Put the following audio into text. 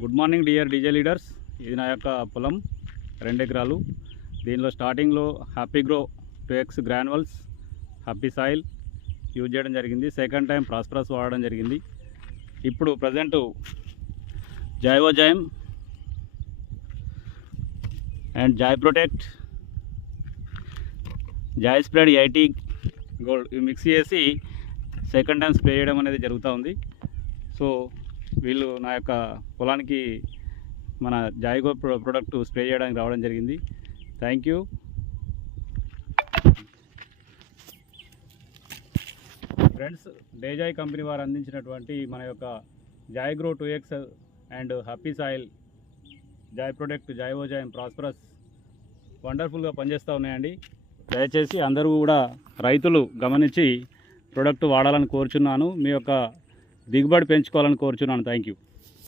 Good morning dear DJ leaders. ఇది నా యొక్క పొలం రెండు ఎకరాలు దీనిలో స్టార్టింగ్లో happy grow two X granules happy soil use చేయడం జరిగింది. సెకండ్ టైం ప్రాస్పరస్ వాడడం జరిగింది. ఇప్పుడు present జైవోజైమ్ and joy protect joy spread eighty gold mix చేసి సెకండ్ టైం స్ప్రే చేయడం అనేది జరుగుతూ ఉంది. సో వీళ్ళు నా యొక్క పొలానికి మన జాయిగో ప్రో ప్రొడక్ట్ స్ప్రే చేయడానికి రావడం జరిగింది. Thank you. ఫ్రెండ్స్ డేజాయ్ కంపెనీ వారు అందించినటువంటి మన యొక్క జాయిగ్రో two X and happy soil joy product జాయోజాయ్ prosperous వండర్ఫుల్గా పనిచేస్తూ ఉన్నాయండి. దయచేసి అందరూ కూడా రైతులు గమనించి ప్రొడక్ట్ వాడాలని కోరుచున్నాను. మీ యొక్క దిగుబడి పెంచుకోవాలని కోరుచున్నాను. Thank you